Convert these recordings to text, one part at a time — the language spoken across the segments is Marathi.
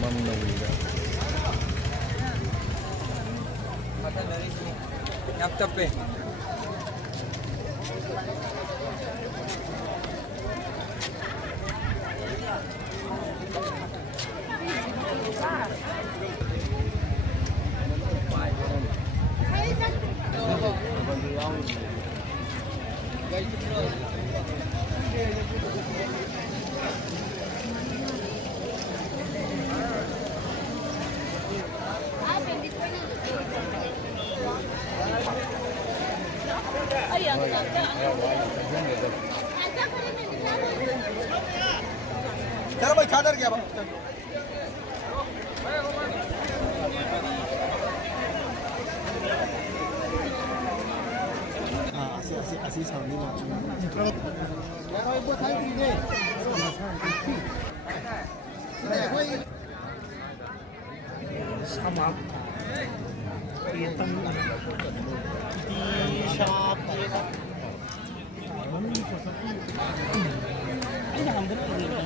Mamnawila. Mata dari sini. Nyap eh. चलो भाई चादर क्या बात así salimos. Sama hitam di shop ini jangan betul ya.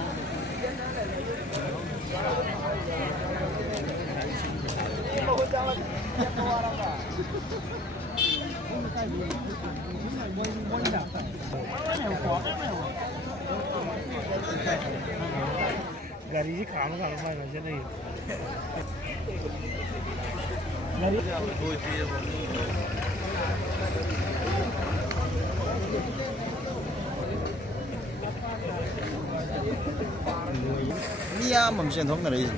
गाड़ी जी काम कर रहा है नहीं गाड़ी你呀，我们先通的意思。